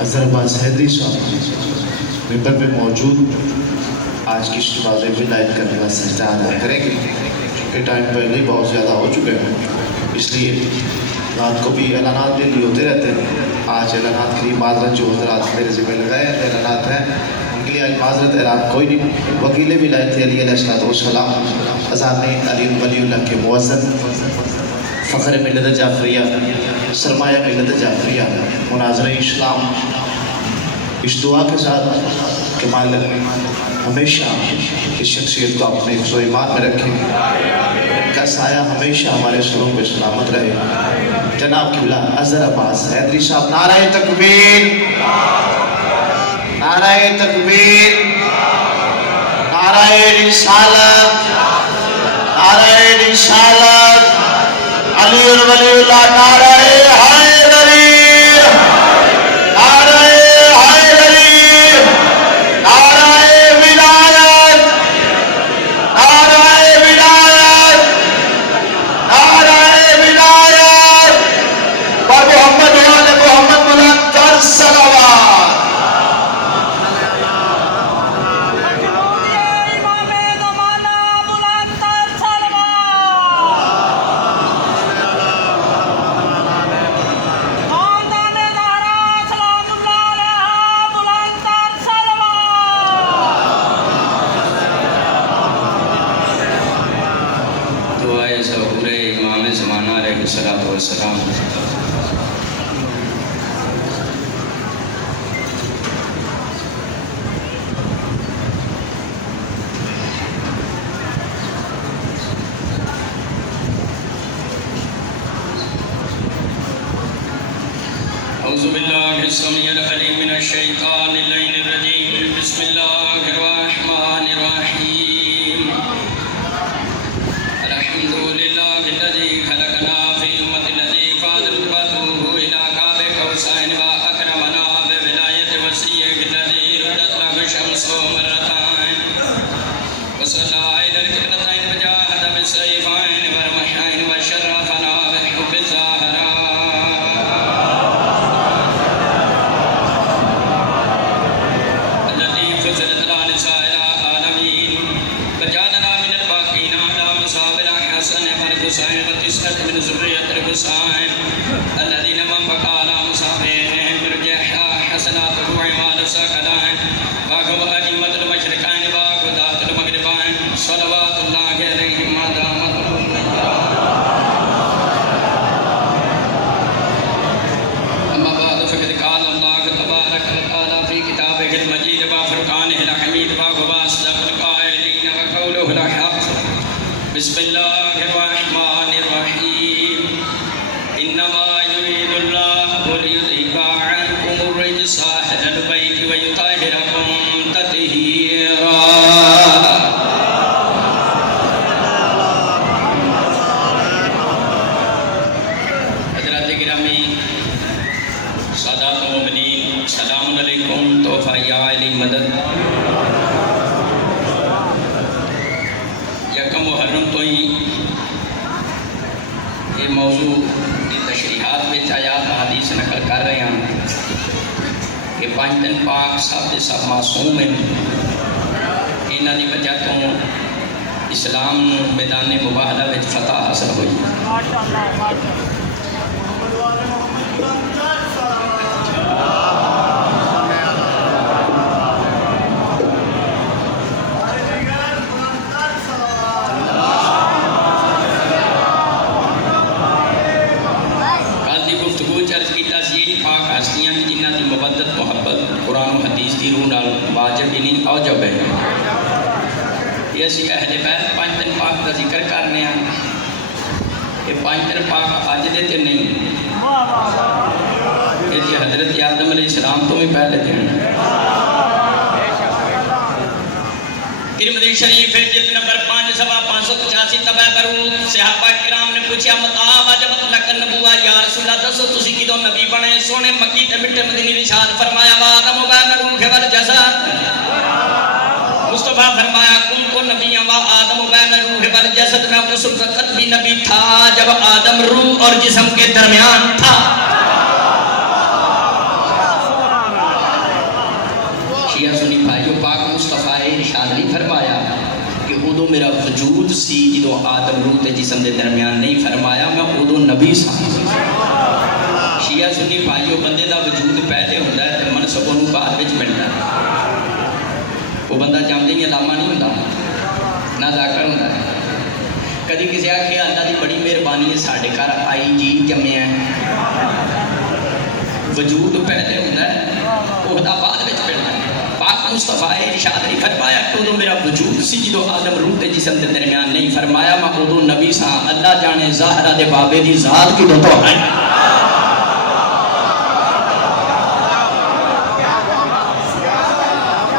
اظہر عباس حیدری صاحب ممبر پہ موجود آج کی اجتماع میں ولایت کرنے کا سجدہ ادا کریں گے، چونکہ ٹائم پہلے ہی بہت زیادہ ہو چکے ہیں، اس لیے رات کو بھی اعلانات ڈیلی ہوتے رہتے ہیں۔ آج اعلانات کے لیے معذرت، جو حضرات میرے ذمہ لگائے اعلانات ہیں ان کے لیے آج معذرت اعلان کوئی نہیں۔ وکیل ولایت علی علیہ السلام اذان علی ولی اللہ کے مؤذن، فخر ملت جعفریہ، سرمایہ ملت جعفریہ، مناظر اسلام، اس دعا کے ساتھ کہ مالک ہمیشہ اس شخصیت کو اپنے حفظ و ایمان میں رکھیں، ان کا سایہ ہمیشہ ہمارے سروں پہ سلامت رہے۔ جناب قبلہ اظہر عباس حیدری صاحب، نعرہ تکبیر، نعرہ تکبیر، نعرہ رسالت، نعرہ رسالت، علی ولی اللہ، نعرہ حیدری، نعرہ حیدری، نعرہ ولایت، نعرہ ولایت، نعرہ ولایت، پر محمد وآل محمد بلند تر صلوات۔ والسلام۔ اعوذ باللہ السمیع العلیم من الشیطان اللعین الرجیم، بسم اللہ الرحمن الرحیم، الحمدللہ الذی خلقنا بسم اللہ الرحمن الرحیم، انما یرید اللہ لیذہب عنکم الرجس اہل البیت ویطہرکم تطہیرا۔ حضرات گرامی، سادات مومنین، السلام علیکم۔ تحفہ یا علی مدد محرم تو ہی یہ موضوع کی تشریحات میں آیات حدیث نقل کر رہے ہیں کہ 5 دن پاک سب معصوم ہیں، انہاں دی وجہ تو اسلام میدان مباہلہ وچ فتح حاصل ہوئی۔ ہستیاں جنہاں دی مودت محبت قرآن و حدیث دی روح نال واجب ہی نہیں اوجب ہے۔ یہ اسی اہل بیت 5 دن پاک کا ذکر کرنے ہیں، یہ 5 دن پاک آج دیتے نہیں، یہ جی حضرت آدم علیہ السلام تو بھی پہلے دن۔ ترمذی شریف ہے جلد نمبر 585 تبع برو، صحابہ کرام نے پوچھا متا واجبت لکن نبوہ یا رسول اللہ، دسو تسی کدوں نبی بنے؟ سونے مکی تے مٹے مدینی رشاد فرمایا وآدم بین روح والجسد، مصطفیٰ فرمایا کن کو نبی و آدم بین روح والجسد، میں اس وقت بھی نبی تھا جب آدم روح اور جسم کے درمیان تھا۔ ادو میرا وجود سی جدو آدم روح تے جسم دے درمیان نہیں فرمایا میں ادو نبی سا شیعہ سنی بھائیو بندے دا وجود پہلے ہوتا ہے تے منصب انہوں بعد وچ ملتا ہے وہ بندہ جامدے ہی علامہ نہیں ہوتا نہ ذاکر ہوتا ہے کدی کسی آخیا اللہ دی بڑی مہربانی ہے ساڈے گھر آئی جی جمعہ وجود پہلے ہوتا ہے وہ بعد وچ ملتا ہے پاک مصطفیٰ ارشاد نہیں فرمایا کہ ادو میرا وجود سی جدو آدم روح تے جسم دے درمیان نہیں فرمایا میں ادو نبی سا اللہ جانے ظاہرہ دے بابے دی ذات کی تو ہے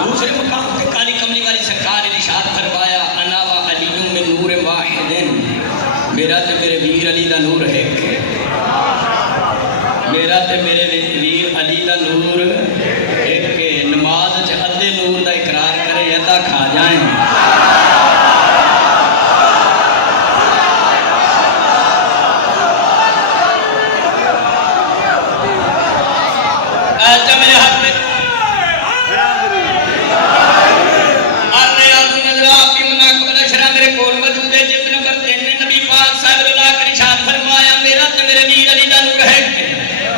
دوسرے مقام پہ کالی کملی والی سرکار ارشاد فرمایا انا و علی من نور واحد میرا تے میرے ویر علی دا نور ہے میرا تے میرے ویر علی دا نور ایک نماز چ ادھے نور دا اقرار کرے ادھا کھا جائیں اچھا میرے ہاتھ میں آنے آدم نظر آپ کی مناقب الاشرہ میرے کول موجود ہے جس نمبر 3 نے نبی پاک صاحب اللہ کا ارشاد فرمایا میرا تے میرے ویر علی دا نور ہے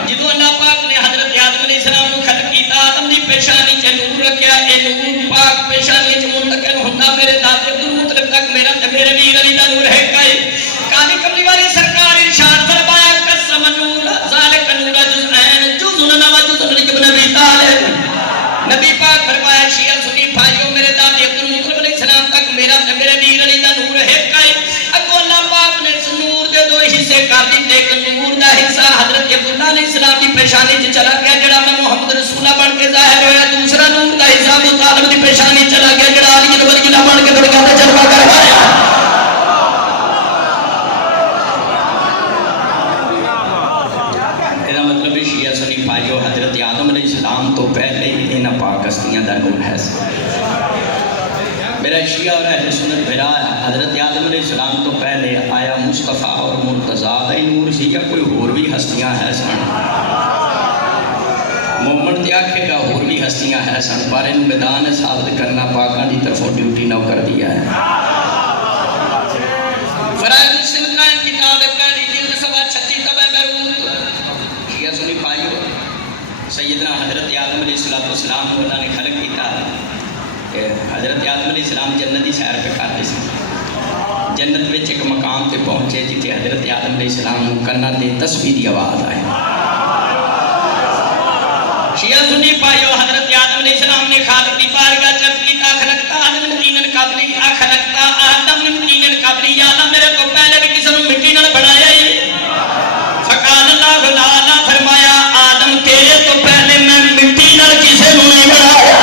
جدو اللہ پاک نے حضرت آدم علیہ السلام کو خلق کیتا آدم دی پیشانی چ نور رکھیا اے نور پاک پیشانی چ منتقل ہوندا میرے دادے عبد المطلب تک میرا تے میرے ویر علی دا نور ہے کالی کملی والی سرکار ارشاد فرمایا قسم نور ذالک نور جزءین جزء و جزء ابن ابی طالب نبی پاک فرمایا شیعہ سنی بھائیو میرے دادے عبد المطلب علیہ السلام تک میرا تے میرے ویر علی دا نور ہے اگو اللہ پاک نے اس نور دے دو حصے کر دیتے ایک نور دا حصہ حضرت عبداللہ علیہ السلام کی پیشانی چ چلا گیا جڑا میں محمد رسول اللہ بن کے ظاہر ہویا دوسرا نور دا حصہ ابو طالب دی پیشانی چلا گیا جڑا علی ولی اللہ بن کے دنیا تے جلوہ کروایا میرا مطلب ہے شیعہ سنی بھائیو حضرت آدم علیہ السلام تو پہلے ہی انہاں پاک ہستیاں دا نور ہے میرا شیعہ اور اہل سنت بھرا حضرت آدم علیہ السلام تو پہلے آیا مصطفیٰ اور مرتضیٰ دا ہی نور سی یا کوئی اور بھی ہستیاں ہے سن مومن تے آکھے گا اور بھی ہستیاں ہے سن پر ان میدان ثابت کرنا پاکاں دی طرفوں ڈیوٹی نہ کر دیا ہے فرائض مسلم قائم کتاب پہلی جلد 36 طبع بیروت شیعہ سنی بھائیو سیدنا حضرت آدم علیہ السلام کو اللہ نے خلق کیتا کہ حضرت آدم علیہ السلام جنت کی سیر پہ کرتے سی جنت میں ایک مقام تے پہنچے جتے حضرت آدم علیہ السلام کنا تے تسبیح دی آواز آئے شیعہ سنی پائیو حضرت آدم علیہ السلام نے خالق کی بارگاہ چرچ کی خلقتا آدم من طین قبلی خلقتا آدم من طین قبلی یا اللہ میرے تو پہلے بھی کسی نے مٹی نہ بنایا ہی فقال اللہ تعالیٰ فرمایا آدم تیرے تو پہلے میں مٹی نہ کسی نے نہیں بنایا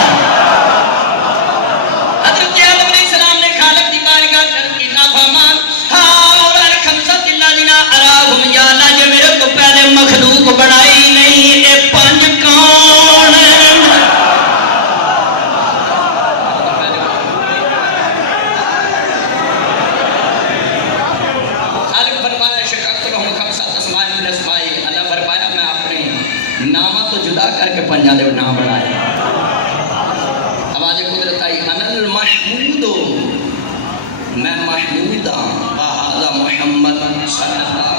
حضرت آدم علیہ السلام نے خالق کی بارگاہ چرچ کی فرمان اور الخمسۃ الذین اراہم یا اللہ یہ میرے تو پہلے مخلوق بنائی نہیں اے پنج کون خالق فرمایا شققت لہم خمسۃ اسماء من اسماء اللہ فرمایا میں اپنے نامہ تو جدا کر کے پنجاں دے نام بنائے آواز قدرت آئی انا المحمود میں محمود ہاں وہذا محمد صلی اللہ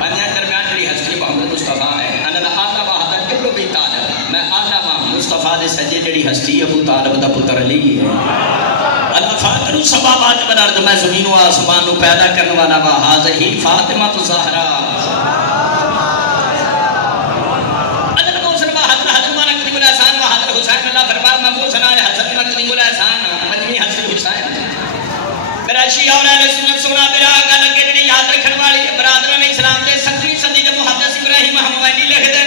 پنجاں درمیان جڑی ہستی محمد مصطفیٰ ہے انا الاعلی وحدہ ابن ابی طالب میں اعلی مصطفیٰ دے سجے جڑی ہستی ابو طالب دا پتر علی ہے اللہ فاطر السماوات والارض میں زمین و آسمان کو پیدا کرنے والا وہذا ہی فاطمہ الزہرا شیعہ اور اہل سنت سونا میرا آگا لگے جڑی یاد رکھن والی برادران اسلام دے 7ویں صدی دے محدث ابراہیم حموانی لکھ دے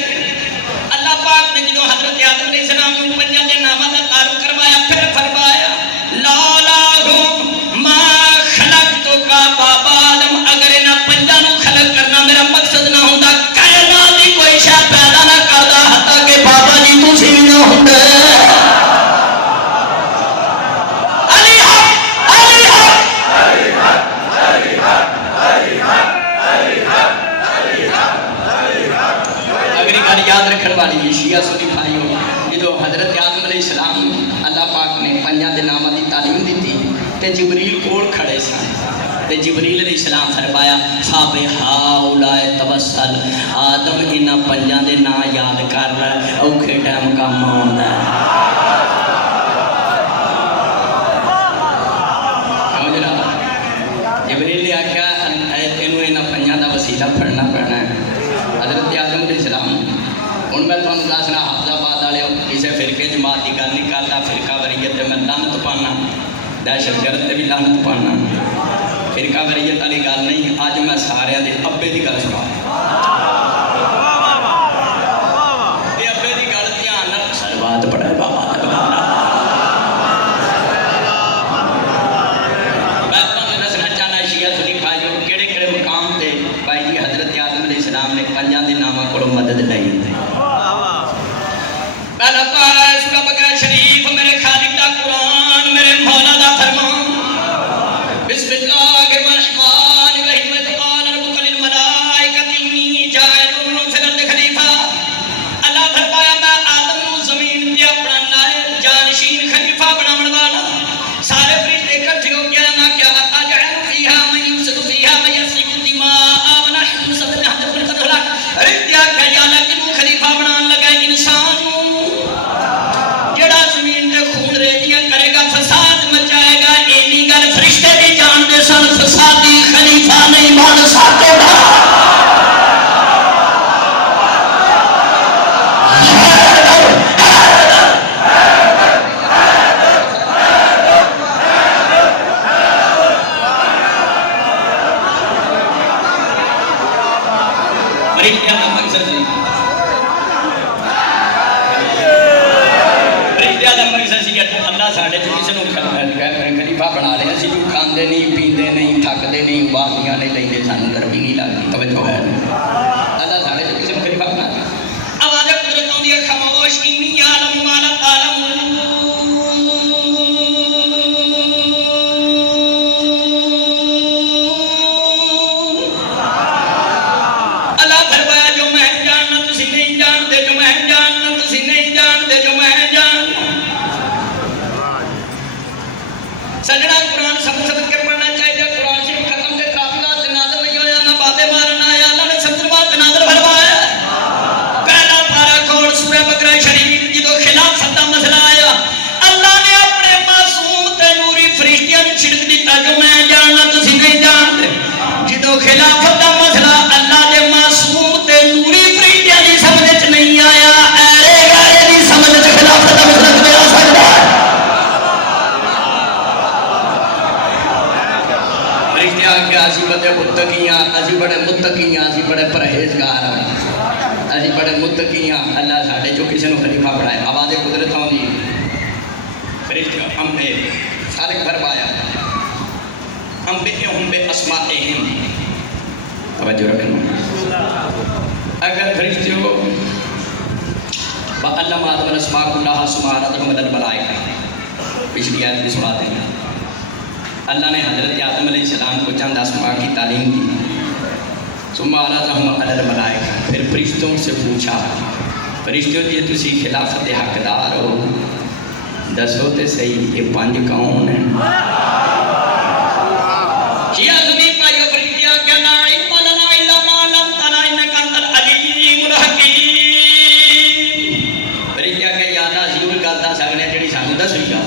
اللہ پاک نے جدو حضرت آدم علیہ السلام کو پنجاں دے نامہ دا تعارف کروایا پھر فرمایا لولاہم ما خلقتک بابا آدم اگر انہاں پنجاں نو خلق کرنا میرا مقصد نہ ہوندا کائنات دی کوئی شے پیدا نہ کردا حتیٰ کہ بابا جی تسی بھی نہ ہوندے یاد رکھن والی شیعہ سنی بھائیوں جدو حضرت آدم علیہ السلام اللہ پاک نے نے پنجاں دے ناماں دی تعلیم دیتی تے جبریل کول کھڑے سن تے جبریل علیہ السلام فرمایا فَبِهَٰؤُلَاءِ تَوَسَّلْ آدم انہاں پنجاں دے نام یاد کر لے اوکھے ٹائم کام آوندا ہے جبریل نے آکھیا اے تینوں انہاں پنجاں دا وسیلہ پڑھنا پینا ہے حضرت آدم علیہ السلام ہن میں تانوں دسنا حافظ آباد والے کسے فرقے جماعت دی گل نہیں کردا فرقہ وریت تے میں لعنت پانا دہشت گرد تے بھی لعنت پانا فرقہ وریت والی گل نہیں اج میں سارے دے ابے دی گل سنا تے ابے دی گل دھیان نال سلوات پڑھے بابا پنجاں دے ناماں کولوں مدد لئی پہلا پارا ہے سورہ بقرہ شریف میرے خالق دا قرآن میرے مولا دا فرمان بسم اللہ الرحمن الرحیم قال ربک للملائکۃ انی جاعل فی الارض خلیفہ اللہ فرمایا میں آدم نو زمین تے اپنا نائب جانشین خلیفہ بناون والا سارے فرشتے اکٹھے ہو گئے نہ کیا اجعل فیہا من یفسد فیہا من یسفک الدماء ونحن نسبح بحمدک رتیا خیال کنو خلیفہ بنان لگا انسان جڑا زمین تے خون ریزیاں کرے گا فساد مچائے گا اینی گل فرشتے بھی جان دے سن فسادی خلیفہ نہیں بن سکتا خلیفہ بنا لیا اسی جو کھاندے نہیں پیندے نہیں تھکدے نہیں واقعیاں نہیں لیندے سانو گرمی نہیں لگتی توجہ ہے اللہ ساڑے جو کسی نے خلیفہ بنا لیا آواز قدرت آندی ہے خاموش انی عالم ما لا تعلمون اللہ فرمایا جو میں جاننا تسی نہیں جانتے جو میں جاننا تسی نہیں جانتے جو میں جاننا سجنا قرآن سمجھ کے پڑھنا چاہیے قرآن شریف ختم کے قافلہ سے نازل نہیں ہویا نہ باتیں مارنا آیا اللہ نے سمجھ بات نازل فرمایا پہلا پارا کھول سورہ بقرہ شریف جدو خلافت دا مسئلہ آیا اللہ نے اپنے معصوم تے نوری فرشتیاں نوں چھڑک دیتا جو میں جاننا تسی نہیں جانتے جدو خلافت دا مسئلہ اللہ دے معصوم تے نوری فرشتیاں دی سمجھ وچ نہیں آیا ایرے گارے دی سمجھ وچ خلافت دا مسئلہ کدے آ سکدا ہے اسی بڑے متقیاں اسی بڑے متقیاں اسی بڑے پرہیزگار اسی بڑے متقیاں اللہ ساڈے جو کسی نے خلیفہ بنایا آواز قدرت آندی فرشتے ہم نے سارے فرمایا ہم بے اسمائہم توجہ رکھنا اگر فرشتے ہو وَعَلَّمَ آدَمَ الْأَسْمَاءَ كُلَّهَا ثُمَّ عَرَضَهُمْ عَلَى الْمَلَائِكَةِ پچھلی آیت کی سناتے ہیں اللہ نے حضرت آدم علیہ السلام کو چند اسماء کی تعلیم دی ثم عرضهم علی الملائکہ پھر فرشتوں سے پوچھا فرشتوں جی تسی خلافت حقدار ہو دسو تے صحیح یہ پانچ کون ہیں شیعہ سنی پائیو فرشتیاں کیا لا علم لنا الا ما علمتنا انک انت العلیم الحکیم فرشتیاں کہ یا اللہ اسی کوئی گل دس اگنے جڑی سانو دسوئی گا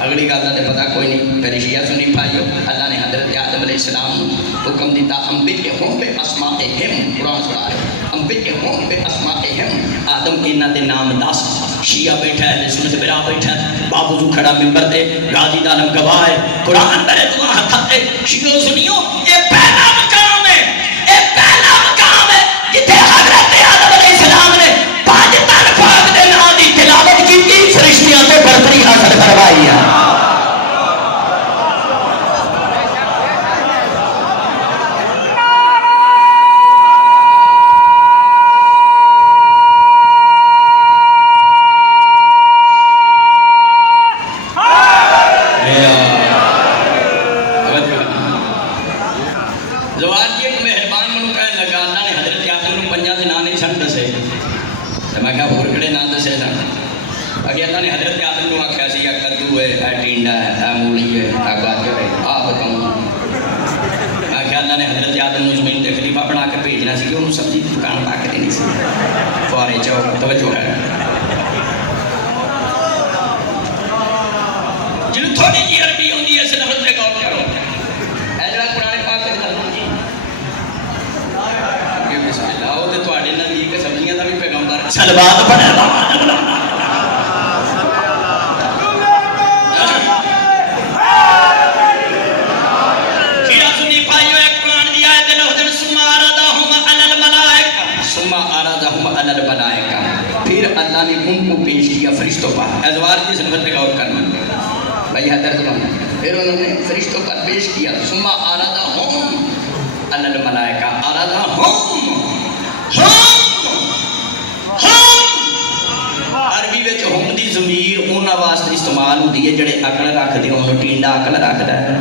اگلی گل کا پتہ کوئی نہیں میری شیعہ سنی بھائیو اللہ نے حضرت آدم علیہ السلام حکم دیتا انبئہم باسمائہم قرآن سنا رہے انبئہم باسمائہم آدم انہاں دے نام دس شیعہ بیٹھا ہے سنت برا بیٹھا ہے بابو کھڑا ممبر تے غازی دالم گواہ ہے قرآن میرے دعا ہاتھ تے شیعہ سنیو یہ پہلا مقام ہے یہ پہلا مقام ہے جتھے حضرت آدم علیہ السلام نے پانچ تن پاک دے نام دی تلاوت کی فرشتیاں تے برتری حاصل کروائی ہے اگے اللہ نے حضرت آدم کو آخیا سی کدو ہے اے ٹینڈا ہے اے مولی ہے اے گاجر ہے آ بتاؤں آخیا اللہ نے حضرت آدم کو زمین تے خلیفہ بنا کے بھیجنا سی کہ انہوں سبزی کی دکان لا کے دینی سی فوارے چوک توجہ ہے جنہوں تھوڑی جی عربی ہوندی ہے اس لفظ پہ غور کرو اے جڑا قرآن پاک کے لفظ جی بسم اللہ وہ تے تواڈے نزدیک سبزیاں دا بھی پیغمبر صلوات پڑھے اللہ پھر اللہ نے ان کو پیش کیا فرشتوں پر ازوار کی صنفت پہ غور کرنا بھائی حضر زمان پھر انہوں نے فرشتوں پر پیش کیا سما آرادہم الملائکہ آرادہم عربی وچ ہم دی ضمیر انہاں واسطے استعمال ہوندی ہے جڑے عقل رکھ دے انہوں ٹینڈا عقل رکھدا ہے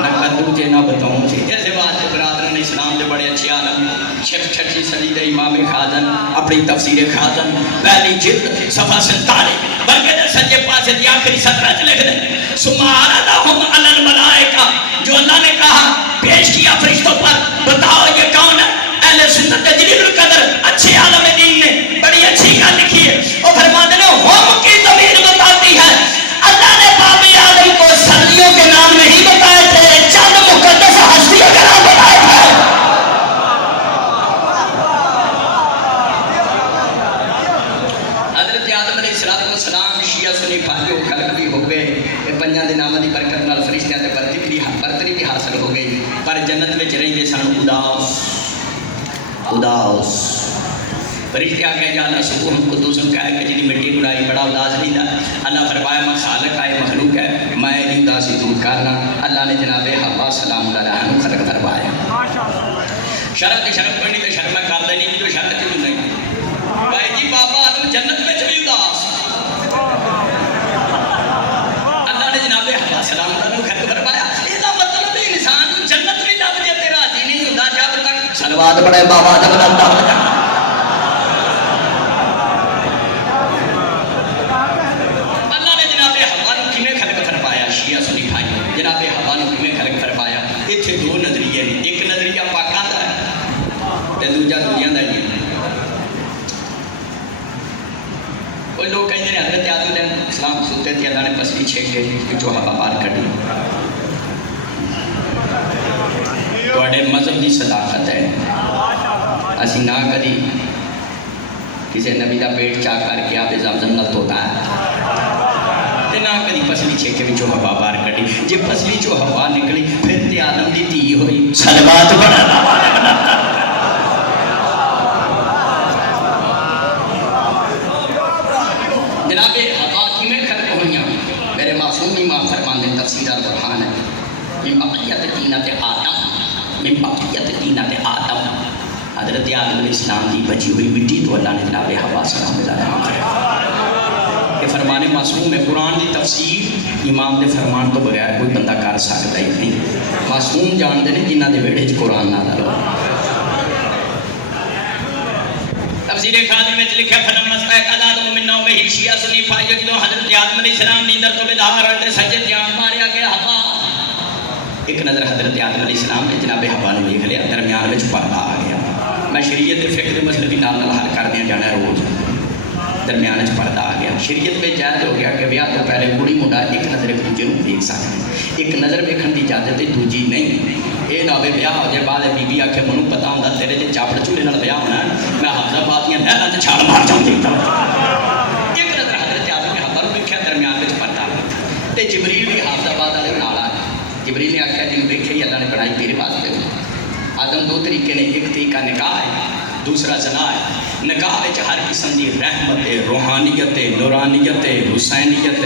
نہ کدو جے نہ بتاؤں جے ایسے واسطے برادران اسلام دے بڑے اچھے عالم چھٹی صدی دے امام خازن اپنی تفسیر خازن پہلی جلد صفحہ 47 بلکہ دے سجے پاسے دی آخری سطرہ لکھ دے سمارتہم علی الملائکہ جو اللہ نے کہا پیش کیا فرشتوں پر بتاؤ یہ کون ہے اہل سنت جلیل القدر اچھے عالم دین نے بڑی اچھی گل لکھی ہے وہ فرماتے ہیں ہم کی ضمیر بتاتی ہے اللہ نے باب آدم کو صدیوں کے نام نہیں بتائے تھے چند مقدس ہستیوں کے نام بتائے تھے سلام شیعہ سنی پاکیو خلق بھی ہو گئے یہ پنجاں دے نامہ دی برکت نال فرشتیاں دے برتری بھی حاصل ہو گئی پر جنت میں رہیں دے سن اداس فرشتے آگے یا اللہ سبحان قدوس کہا ہے کہ جنہی مٹی گڑائی بڑا اداس نہیں دا اللہ فرمایا میں خالق آئے مخلوق ہے میں نہیں اداسی دور کرنا اللہ نے جناب حوا سلام اللہ خلق فرمایا شرط شرط کوئی نہیں تو شرط میں کر دے نہیں جو شرط کیوں نہیں بھائی جی بابا آدم جنت میں بھی اداس اللہ نے جناب حوا سلام اللہ خلق فرمایا یہ مطلب انسان جنت میں لگ جاتے راضی نہیں ہوتا جب تک صلوات پڑھے بابا آدم اللہ جناب حوا نے کیویں خلق فرمایا اتنے دو نظریے نے ایک نظریہ پاکاں دا ہے تے دوجا دنیا دا ہے کوئی لوگ کہیں نے حضرت آدم علیہ السلام سوتے تھے اللہ نے پسلی چھیک کے جو ہوا باہر کر دی تواڈے مذہب دی صداقت ہے اسی نہ کدی کسی نبی دا پیٹ چاک کر کے آب زمزم نال دھوتا ہے نہ کدی پسلی چھیکے بھی جو ہوا باہر کٹی جی پسلی جو ہوا نکلی پھر تے آدم دی دھی ہوئی صلوات بڑھا جناب ہوا کی میں خلق ہوئیاں میرے معصوم امام فرمان دے تفسیر البرہان ہے من بقیت دینت آدم من بقیت دینت آدم حضرت آدم علیہ السلام دی بچی ہوئی مٹی تو اللہ نے جناب ہوا سلام اللہ یہ فرمان معصوم ہے قرآن دی تفسیر امام دے فرمان تو بغیر کوئی بندہ کر سکتا ہی نہیں معصوم جان دے جنہ دے بیڑے چ قرآن نازل ہوا تفسیر خادم میں لکھا فلم مستحق آدم من نومہ شیعہ سنی پائے جو حضرت آدم علیہ السلام نیندر تو بیدار ہوتے سجد جان ماریا گیا ہوا ایک نظر حضرت آدم علیہ السلام نے جناب ہوا نے دیکھ لیا درمیان میں پردہ آ گیا میں شریعت فقہ دے مسئلے بھی نال حل کر دیا جانا ہے روز درمیان پردہ آ گیا شریعت میں جائز ہو گیا کہ بیاہ تو پہلے کڑی منڈا ایک نظر ایک دوجے کو دیکھ سکتے ایک نظر ویکھن دی اجازت ہے دوجی نہیں یہ نہ ہوئے بیاہ ہو جائے بعد بی بی آکھے منوں پتہ ہوندا تیرے تے چاپڑ چولے نال بیاہ ہونا میں حافظہ باتیاں نہراں تے چھال مار جاندی ایک نظر حضرت آدم نے حوا نوں ویکھیا درمیان وچ پردہ تے جبریل بھی حافظہ بات والے نال آ جبریل نے آکھیا جی ویکھے ہی اللہ نے بنائی تیرے واسطے آدم دو طریقے نے ایک طریقہ نکاح ہے دوسرا زنا ہے نکاح وچ ہر قسم دی رحمت روحانیت نورانیت حسینیت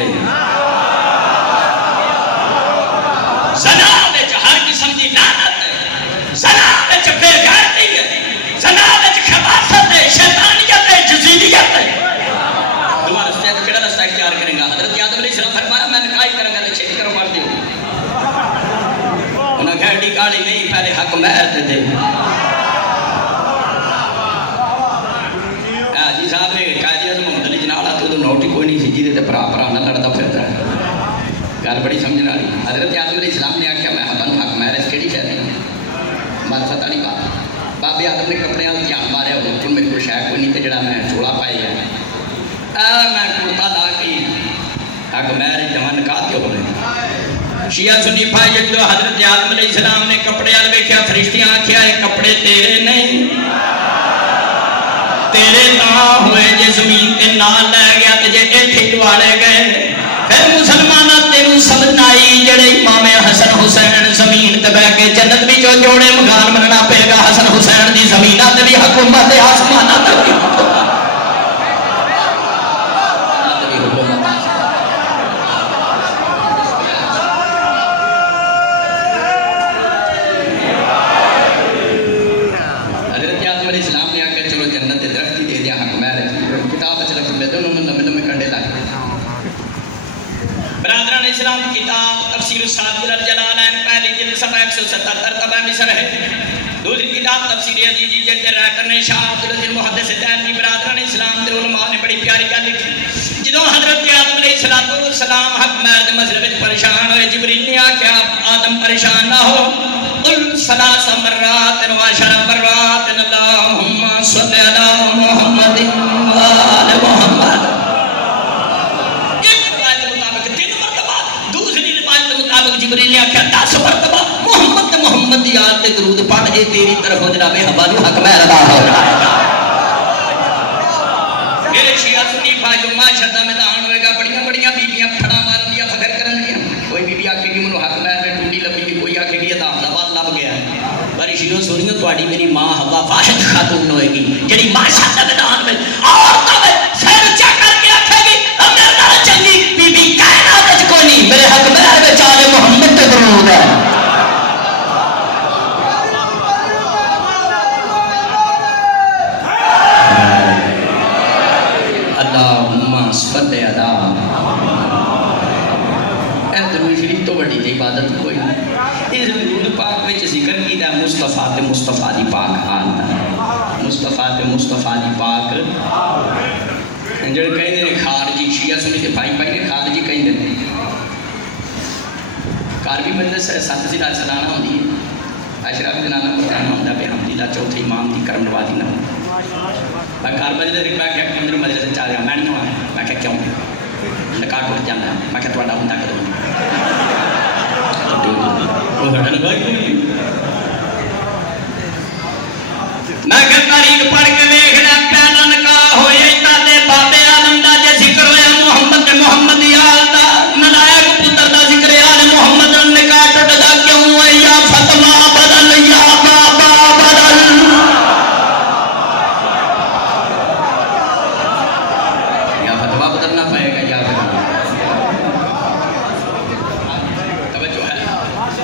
زنا وچ ہر قسم دی لعنت زنا وچ بے غیرتی زنا وچ خباثت شیطانیت جزیدیت دوبارہ رستہ کیڑا رستہ اختیار کرے گا حضرت آدم علیہ السلام فرمایا میں نکاح کروں گا تے چھتی کرو مار دیو انہاں گھڑی کالی نہیں پہلے حق مہر دے صاحب نے قائد اعظم محمد علی جناح تو کوئی نہیں سی جی بھرا بھرا نہ لڑتا پھرتا گل بڑی سمجھنے والی حضرت آدم علیہ السلام نے آخیا میں حبا حق میرج کہڑی شاید نہیں معرفت والی بات بابے آدم نے کپڑے وال دھیان ماریا بالکل میرے کو شاید کوئی نہیں تو جڑا میں چولا پائی ہے میں کرتا لا کے حق میرج جمع نکاح کے ہوئے شیعہ سنی بھائی جب حضرت آدم علیہ السلام نے کپڑے وال ویکھیا فرشتیاں آخیا یہ کپڑے تیرے نہیں تیرے نہ ہوئے جے زمین کے نال لے گیا تے جے ایتھے ڈوالے گئے پھر مسلمانہ تینوں سمجھ آئی جڑے امام حسن حسین زمین تے بیٹھ کے جنت وچوں جوڑے مکان بننا پے گا حسن حسین دی زمیناں تے بھی حکومت ہے آسماناں تے بھی حضرت آدم علیہ السلام نے آ کے چلو جنت دے درخت ہی دے دیا حق میرج کتاب اچ رکھ دے دونوں لمبے لمبے کنڈے لگ برادران اسلام کی کتاب تفسیر الصادق الجلالین پہلی جلد صفحہ 177 طبع مصر ہے دوسری کتاب تفسیر عزیزی جلد رائٹر نے شاہ عبدالعزیز محدث تیمی برادران اسلام دے علماء نے بڑی پیاری گل لکھی جدوں حضرت آدم علیہ السلام حق مرد مسئلے وچ پریشان ہوئے جبریل نے آخیا آدم پریشان نہ ہو قل ثلاث مرات وعشر مرات اللہم صلی علی محمد وآل محمد جبریل نے آخیا 10 مرتبہ محمد محمد دی یاد تے درود پڑھ اے تیری طرف جناب حوا نو حق میں ادا ہو رہا ہے میرے شیعہ سنی بھائیو معاشر دا میدان ہوئے گا بڑیاں بڑیاں بیبیاں پھڑا مارن دیا فخر کرن دیا کوئی بیبی آکھے گی منو حق میں ٹوٹی لبی کوئی آکھے گی عذاب دا بال لب گیا بڑی شیعہ سنیو تواڈی میری ماں حوا واحد خاتون ہوئے گی جڑی معاشر دا میدان میں عورتاں میں سر اونچا کر کے آکھے گی میرے نال چنگی بیبی کائنات وچ کوئی نہیں میرے حق میں بیچارے محمد تے درود ہے اللہم صلی علی اے درود شریف تو بڑی عبادت کوئی نہیں اس درود پاک وچ ذکر کیتا ہے مصطفیٰ تے مصطفیٰ دی پاک آل دا مصطفیٰ تے مصطفیٰ دی پاک جڑے کہندے نے خارجی شیعہ سنی تے بھائی بھائی نے خارجی کہندے نے کاروی مجلس ہے 7 ذی الحجہ سالانہ ہوندی ہے اشراف جنانہ قرآن ہوندا پہ حمدللہ چوتھے امام دی کرم نوازی نہ میں کار مجلس رکھا کہ اندر مجلس چاہ رہا میں نہیں ہوں میں کہ کیوں نکاح ٹوٹ جانا ہے میں کہ تواڈا ہوندا کدوں وہ ہٹا لگائی میں کہ تاریخ پڑھ کے دیکھ لیا پہلا نکاح ہوئے تاتے بابے آدم دا جے ذکر ہویا محمد محمد یال دا نلائق پتر دا ذکر یال محمد نکاح ٹوٹ دا کیوں ہے یا فتما بدل یا بابا بدل یا فتوا بدلنا پائے گا یا توجہ ہے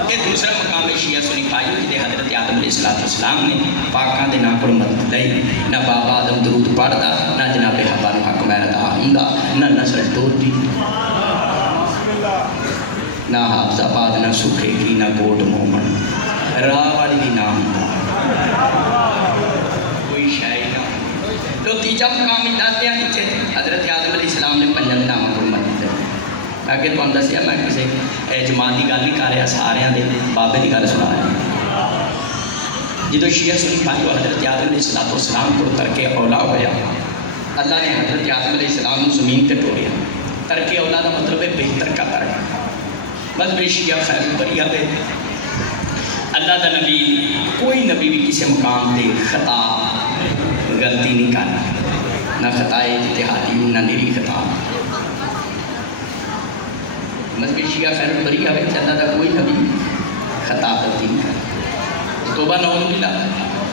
یہ دوسرا مقام شیعہ سنی بھائیو جدے حضرت آدم علیہ السلام نے پاکاں دے نام پر مدد لئی نہ بابا آدم درود پڑھدا نہ جناب حوا نو حق میں ادا ہوندا نہ نسل ٹوٹدی نہ حافظ آباد نہ سکھے کی نہ کوٹ مومن راہ والی بھی نام کوئی شاعر نہ تو تیجا مقام ہی دس دیا نیچے حضرت آدم علیہ السلام نے 5 نام پر مدد لئی تاکہ تمہیں دسیا میں کسی جماعت کی گل نہیں کر رہا سارے دے بابے کی گل سنا رہا جدو شیعہ سنی بھائی حضرت آدم علیہ السلام کو ترک اولا ہویا اللہ نے حضرت آدم علیہ السلام کو زمین تے ٹوریا ترک اولا کا مطلب ہے بہتر کا ترک بس بے شیعہ خیر بری آئے اللہ دا نبی کوئی نبی بھی کسی مقام دے خطا غلطی نہیں کرنا نہ خطا اجتہادی نہ نیری خطا بس بے شیعہ خیر بری آئے اللہ دا کوئی نبی خطا غلطی نہیں کرنا توبہ نعوذ باللہ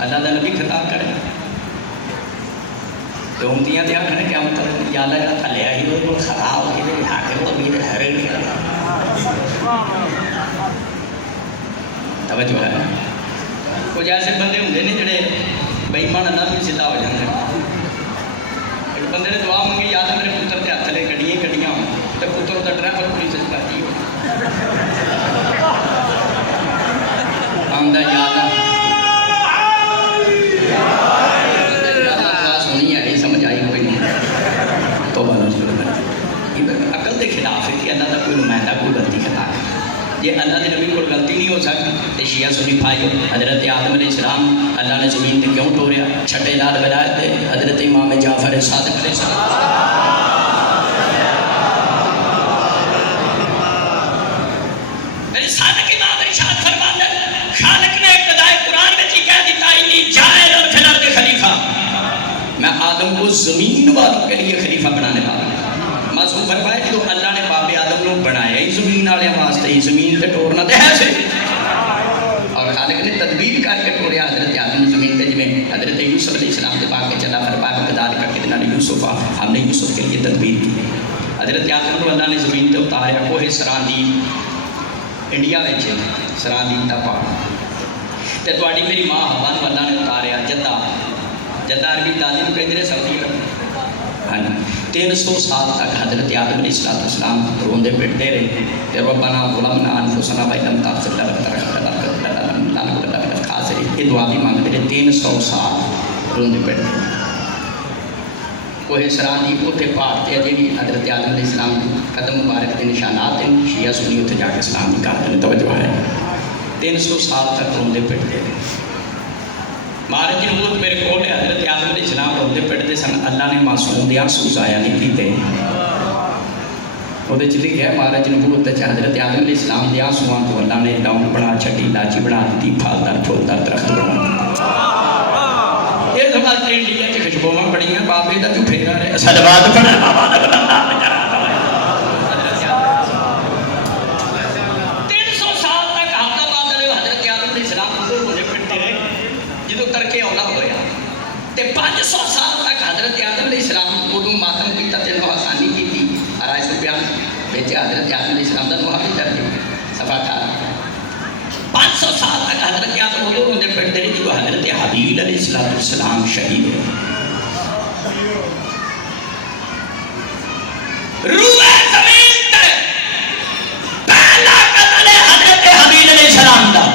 اللہ دا نبی خطا کرے تو امتیاں دیا کرنے کیا مطلب یا اللہ کا تھلے آئی ہوئے وہ خطا ہو گئے حاکم تو میرے ہرے نہیں کرنا توجہ ہے کچھ ایسے بندے ہوں نے جڑے بےمان اللہ بھی سیدھا ہو جاتے ہیں ایک بندے نے دعا منگی یا اللہ میرے پتر کے ہاتھ لے گڈیاں گڈیاں تو پتر دا ڈرائیور پولیس سے بھرتی ہو آمدہ یا اللہ سنی ہے نہیں سمجھ آئی کوئی نہیں توبہ نہ اللہ کا کوئی نمائندہ کوئی غلطی خطا ہے. جی اللہ کے نبی کو غلطی نہیں ہو سکتی تو شیعہ سنی بھائیو حضرت آدم علیہ السلام اللہ نے زمین پہ کیوں ٹوریا؟ چھٹے لال ولایت دے حضرت امام جعفر صادق علیہ السلام. میرے صادق امام ارشاد فرماتے ہیں خالق نے ابتدائے قرآن میں جی کہہ دیتا انی جاعل فی الارض خلیفہ، میں آدم کو زمین والوں کے لیے خلیفہ بنانے والا ہوں. معصوم فرمائے کہ اللہ نے باپ آدم کو بنایا ہی زمین والے واسطے ہی، زمین پہ ٹورنا تو ہے سے، اور خالق نے تدبیر کر کے ٹوریا حضرت آدم نے زمین پہ. جی حضرت یوسف علیہ السلام کے پاک کے چلا فرمایا بدال کر کے دنیا یوسف ہم نے یوسف کے لیے تدبیر کی. حضرت آدم کو اللہ نے زمین پہ اتاریا کوہ سراندیب انڈیا میں سراندیب کا پہاڑ تے تواڈی میری ماں ہوا نو اللہ نے اتاریا جدہ. جدہ عربی تعلیم کہتے ہیں سعودی عرب. ہاں 300 سال تک حضرت آدم علیہ السلام روندے پیٹتے رہے تے ربنا ظلمنا انفسنا وان لم تغفر لنا وترحمنا لنکونن من الخاسرین. یہ دعا بھی مانگتے رہے 300 سال روندے پیٹتے. کوہ سراندیب اتنے پہاڑ تے اجے بھی حضرت آدم علیہ السلام کے قدم مبارک کے نشانات ہیں. شیعہ سنی اتنے جا کے اسلام کی کہتے توجہ ہے. 300 سال تک روندے پیٹتے رہے. مہاراج نبوت میرے کو حضرت آدم علیہ السلام روندے پیٹتے سن. اللہ نے معصوم دے آنسو ضائع نہیں کیتے. وہ لکھا ہے مہاراج نبوت حضرت آدم علیہ السلام دے آنسواں کو اللہ نے ڈاؤن بنا چھٹی لاچی بنا دیتی پھالدار پھولدار درخت بنا. یہ سمجھ انڈیا چ خوشبوواں بڑیاں بابے دا تو پھیرا رہے صلوات پڑھنا بابا دا بنا. ترکے اولا ہویا تے 500 سال تک حضرت آدم علیہ السلام کو ماتم کی تطلع و حسانی کی تھی. آرائے سو بیان بیچے حضرت آدم علیہ السلام دا نوحہ بھی کر دی صفحہ 18. 500 سال تک حضرت آدم کو لوگوں نے پڑھتے رہے جو حضرت حابیل علیہ السلام شہید ہوئے. روح زمین تے پہلا قتل حضرت حابیل علیہ السلام دا.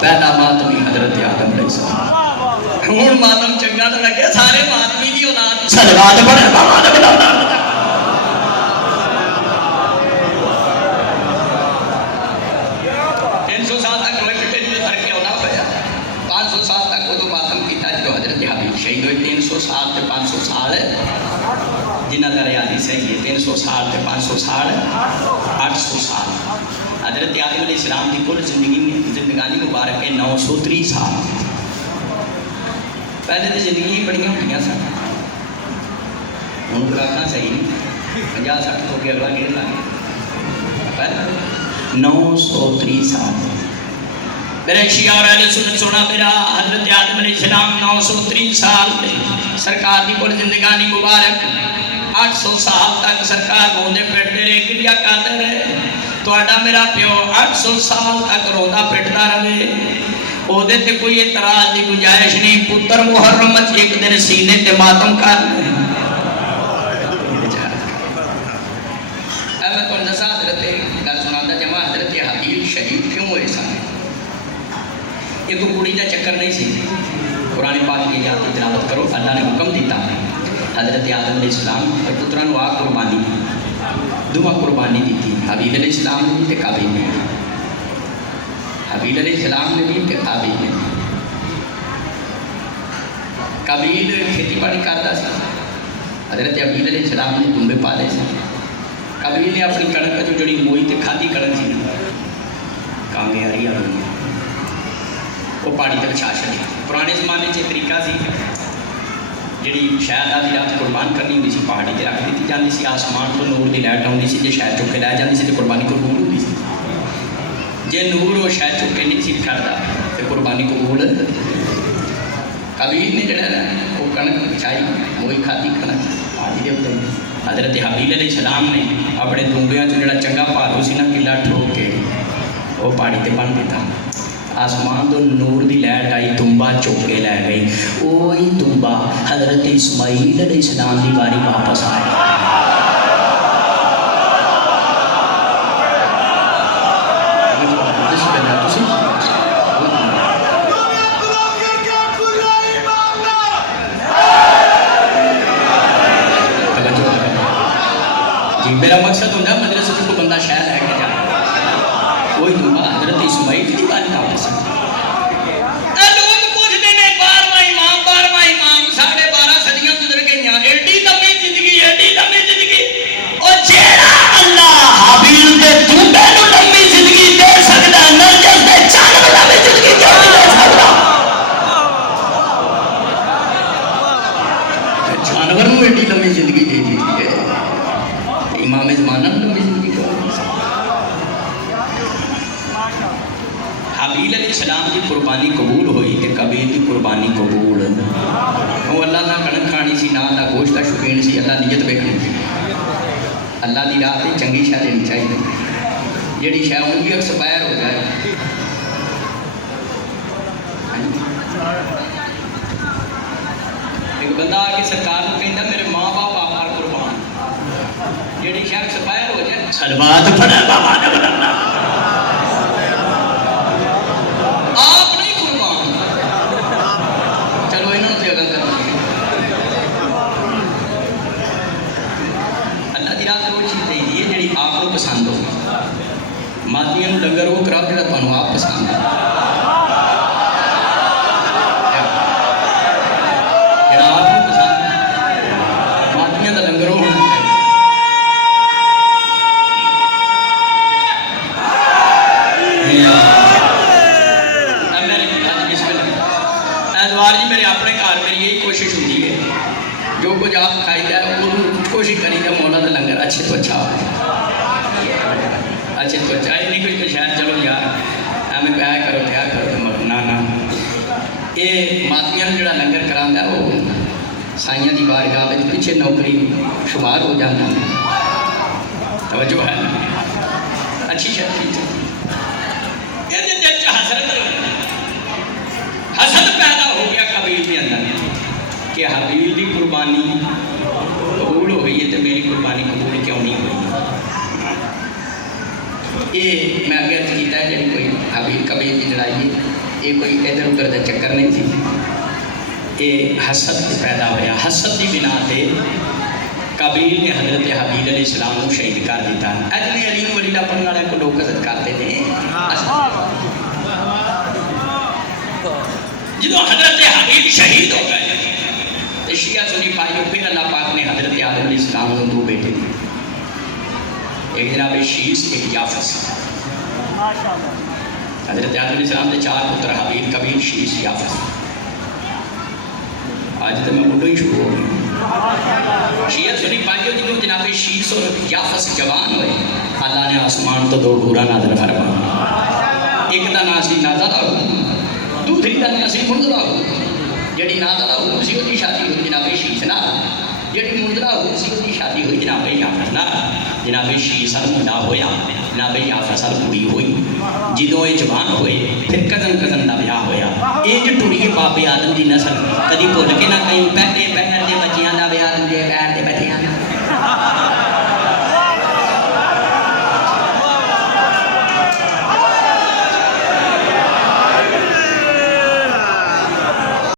پہلا ماتمی حضرت آدم علیہ السلام. ہوں ماتم چنگا تو لگے سارے ماتمی کی اولاد صلوات پڑھے بابا دا بنا. 300 سال تک روئے پٹے جو ترکے اولا ہویا. 500 سال تک وہ تو ماتم کیتا جو حضرت حابیل شہید ہوئے. 300 سال تے 500 سال جنہ کا ریاضی صحیح ہے. 300 سال تے 500 سال 800 سال. حضرت آدم علیہ السلام کی کل زندگانی مبارک ہے 930 سال. پہلے تو زندگی بڑیاں ہوئیاں سن. ہوں آخنا صحیح نہیں 50-60 ہو کے اگلا گیر لگے. پہلے 930 سال. میرے شیعہ اور اہل سنت سونا میرا حضرت آدم علیہ السلام 930 سال سرکار کی کل زندگانی مبارک 800 سال تک سرکار روندے پیٹتے رہے کریا کرتے رہے. تواڈا میرا پیو 800 سال تک روندا پٹدا رہے. او دے تے کوئی اعتراض دی گنجائش نہیں. پتر محرم وچ ایک دن سینے تے ماتم کر لے. میں تھانوں دساں حضرت گل سناتا جمع حضرت حابیل شہید کیوں ہوئے سن. یہ کوئی کڑی دا چکر نہیں سی. قرآن پاک کی یاد تلاوت کرو. اللہ نے حکم دیتا حضرت آدم علیہ السلام اور پتراں نو آ قربانی دعا قربانی دی تھی. حابیل علیہ السلام نے بھی تے قابیل نے بھی. حابیل علیہ السلام نے بھی تے قابیل نے بھی. قابیل کھیتی باڑی کرتا سی. حضرت حابیل علیہ السلام نے دمبے پالے سی. قابیل نے اپنی کڑک جو جڑی موئی تے کھادی کڑک سی کانگے آ رہی ہے وہ پاڑی تے بچھا چھڈی. پرانے زمانے چ طریقہ سی جڑی شاید آدھی رات قربان کرنی ہوتی سی پہاڑی تے رکھ دیتی جاتی سی. آسمان تو نور دی لائٹ آتی سی. جی شاید چک کے لے جاتی سی تو قربانی قبول ہوتی سی. جی نور وہ شاید چک کے نہیں سی کرتا تو قربانی قبول. قابیل نے جڑا وہ کنک بچھائی موئی کھادی کنک پہاڑی دے اوپر. حضرت حابیل علیہ السلام نے اپنے دنبیاں چ جڑا چنگا پالو سی نا کلا ٹھوک کے وہ پہاڑی تے بن دیتا. آسمان تو نور دی لہر آئی تمبا چک کے لے گئی وہی تمبا حضرت اسماعیل علیہ السلام دی باری واپس آیا میرا مقصد ہوتا ہے مدرسے سے کوئی بندہ شہر لے کے جائے کوئی دعا حضرت اسماعیل کی بات کا پسند لوگ پوچھتے ہیں 12واں امام 12.5 صدیاں گزر گئیاں ایڈی لمبی زندگی اور جیڑا اللہ حابیل دے دھوبے نو لمبی زندگی دے سکدا نرجس دے چاند نو لمبی زندگی کیوں نہیں دے سکدا جانور نو ایڈی لمبی زندگی دے دی ہے امام زمانہ لمبی زندگی کو حابیل علیہ السلام کی قربانی قبول ہوئی کہ قابیل کی قربانی قبول وہ اللہ نہ کڑک کھانی سی نہ دا گوشت کا شوقین سی اللہ نیت ویکھنی سی اللہ دی راہ تے چنگی شے دینی چاہیے جیڑی شے ان کی ایکسپائر ہو جائے ایک بندہ آ کے سرکار کو کہندا میرے ماں باپ آپ پر قربان جیڑی شے ایکسپائر ہو جائے صلوات پڑھا بابا نے بنانا آپ نہیں قربان چلو انہوں نے اگل کرنا اللہ دی راہ وہ چیز دے دی ہے جڑی آپ کو پسند ہو مادیاں لنگر وہ کراؤ جڑا تانوں آپ پسند ہے جڑا آپ کو پسند ہے مادیاں دا لنگر وہ ہونا جی میرے اپنے گھر میری یہی کوشش ہوتی ہے جو کچھ آپ کھائی جائے وہ کوشش کری کہ مولا کا لنگر اچھے تو اچھا ہو اچھے تو اچھا نہیں کچھ شاید چلو یار ہمیں پیار کرو تو نہ یہ ماتیاں جڑا لنگر کرانا وہ سائیاں دی بارگاہ پیچھے نوکری شمار ہو جانا توجہ ہے اچھی شاید حسد پیدا ہو گیا قابیل کے اندر کہ حابیل کی قربانی قبول ہو گئی ہے تو میری قربانی قبول کیوں نہیں ہوئی یہ میں اگر کیتا ہے جب کوئی حابیل قابیل کی لڑائی ہے یہ کوئی ادھر ادھر کا چکر نہیں تھی یہ حسد پیدا ہوا حسد کی بنا سے قابیل نے حضرت حابیل علیہ السلام کو شہید کر دیتا اجنے علی ولیلہ پڑھنے والے کو لوگ قصد کرتے ہیں جدو حضرت حابیل شہید ہو گئے تو شیعہ سنی پائیوں پھر اللہ پاک نے حضرت آدم علیہ السلام کو 2 بیٹے دی ایک جناب شیس ایک یافس حضرت آدم علیہ السلام کے 4 پتر حابیل قابیل شیس یافس آج تو میں بڑھو ہی شروع ہو گئی شیعہ سنی پائیوں جدو جناب شیس اور یافس جوان ہوئے اللہ نے آسمان تو 2 ڈورا نازل فرمایا ایک دا نام سی نازل اور دوسری دا نسی منظرہ ہو جڑی نازلہ ہو سی ہوتی شادی ہوئی جناب شیس نا جڑی منظرہ ہو سی ہوتی شادی ہوئی جناب یافس نا جناب شیس سال منڈا ہویا جناب یافس سال پوری ہوئی جدوں یہ جوان ہوئے پھر کزن دا بیاہ ہویا ایک ٹوری بابے آدم دی نسل کدی بھول کے نہ کہیں پہلے